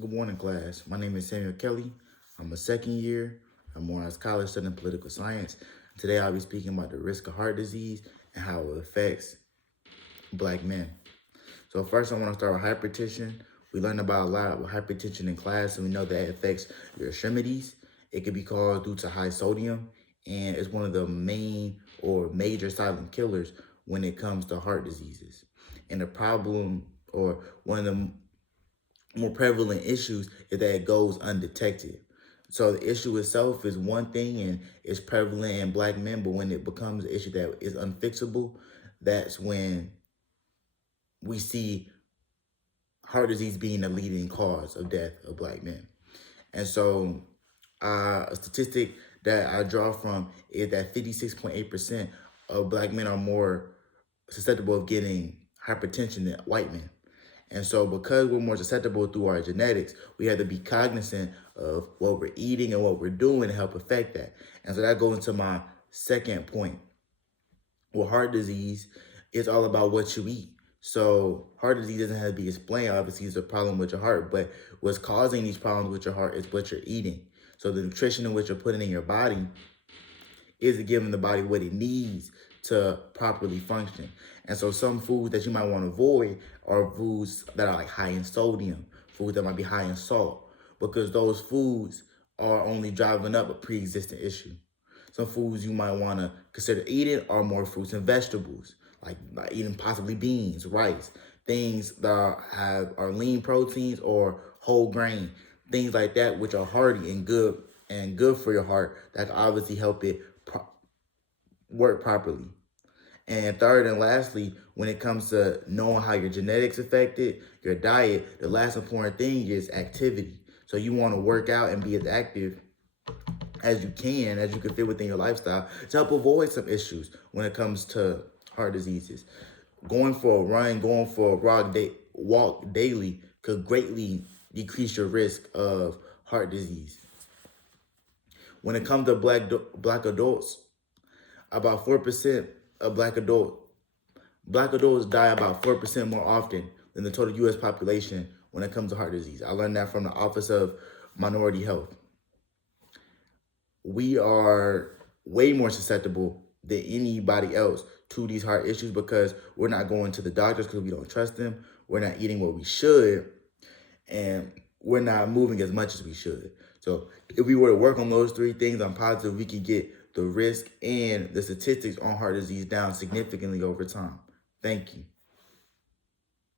Good morning, class. My name is Samuel Kelly. I'm a second year at Morehouse College studying political science. Today I'll be speaking about the risk of heart disease and how it affects Black men. So first I want to start with hypertension. We learned about a lot with hypertension in class, and we know that it affects your extremities. It can be caused due to high sodium, and it's one of the main or major silent killers when it comes to heart diseases. And the problem, or one of the more prevalent issues, is that it goes undetected. So the issue itself is one thing and it's prevalent in Black men, but when it becomes an issue that is unfixable, that's when we see heart disease being the leading cause of death of Black men. And so a statistic that I draw from is that 56.8% of Black men are more susceptible of getting hypertension than white men. And so because we're more susceptible through our genetics, we have to be cognizant of what we're eating and what we're doing to help affect that. And so that goes into my second point. With heart disease, it's all about what you eat. So heart disease doesn't have to be explained. Obviously, it's a problem with your heart, but what's causing these problems with your heart is what you're eating. So the nutrition in which you're putting in your body is giving the body what it needs to properly function. And so some foods that you might want to avoid are foods that are like high in sodium, foods that might be high in salt, because those foods are only driving up a pre-existing issue. Some foods you might want to consider eating are more fruits and vegetables, like eating possibly beans, rice, things that are lean proteins or whole grain, things like that, which are hearty and good for your heart, that can obviously help it work properly. And third and lastly, when it comes to knowing how your genetics affected your diet, the last important thing is activity. So you want to work out and be as active as you can fit within your lifestyle to help avoid some issues when it comes to heart diseases. Going for a run, going for a walk daily could greatly decrease your risk of heart disease. When it comes to black adults, about 4% of black adults die about 4% more often than the total U.S. population when it comes to heart disease. I learned that from the Office of Minority Health. We are way more susceptible than anybody else to these heart issues because we're not going to the doctors because we don't trust them. We're not eating what we should, and we're not moving as much as we should. So if we were to work on those three things, I'm positive we could get the risk and the statistics on heart disease down significantly over time. Thank you.